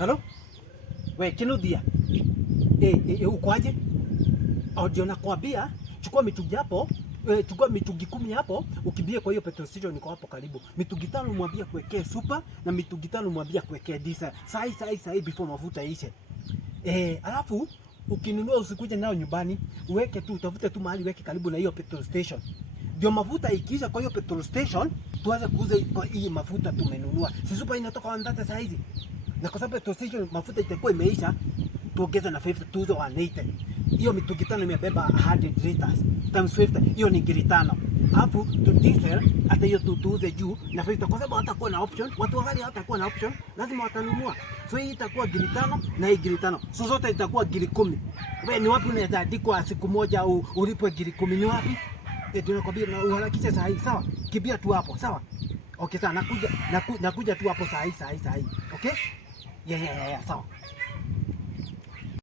Halo? We Kinuthia. Ukwaje? Ndio nakwambia, chukua mitungi hapo, chukua mitungi 10 hapo, ukimbie kwa hiyo petrol station niko hapo karibu. Mitungi 5 mwambie kuwekea super na mitungi 5 mwambie kuwekea diesel. Sai before mafuta ishe. Alafu ukinunua usikuje nao nyumbani, uweke tu, utafute tu mahali weke karibu na hiyo petrol station. Ndio mafuta ikiisha kwa hiyo petrol station, tuanze kuuza kwa hii mafuta tumenunua. Si super inatoka 130 saa hizi. Na kwa sababu petrol station mafuta itakuwa imeisha, tuongeze na 50 tuuze 180. Hiyo mitungi 5 imebeba 100 liters times 50, hiyo ni ngiri 5. Alafu tu diesel hata hiyo tuuze juu na 50, kwa sababu hatakuwa na option. Watu wangali hatakuwa na option, lazima watanunua. So hii itakuwa ngiri 5 na hii ngiri 5. So zote itakuwa ngiri 10. Wewe ni wapi unaweza andikwa siku moja au ulipwe ngiri 10 ni wapi? Ndio nakwambia, na uharakishe saa hii, sawa? Kimbia tu hapo, sawa? Okay, sawa, nakuja tu hapo saa hii. Okay? Yeah, sawa.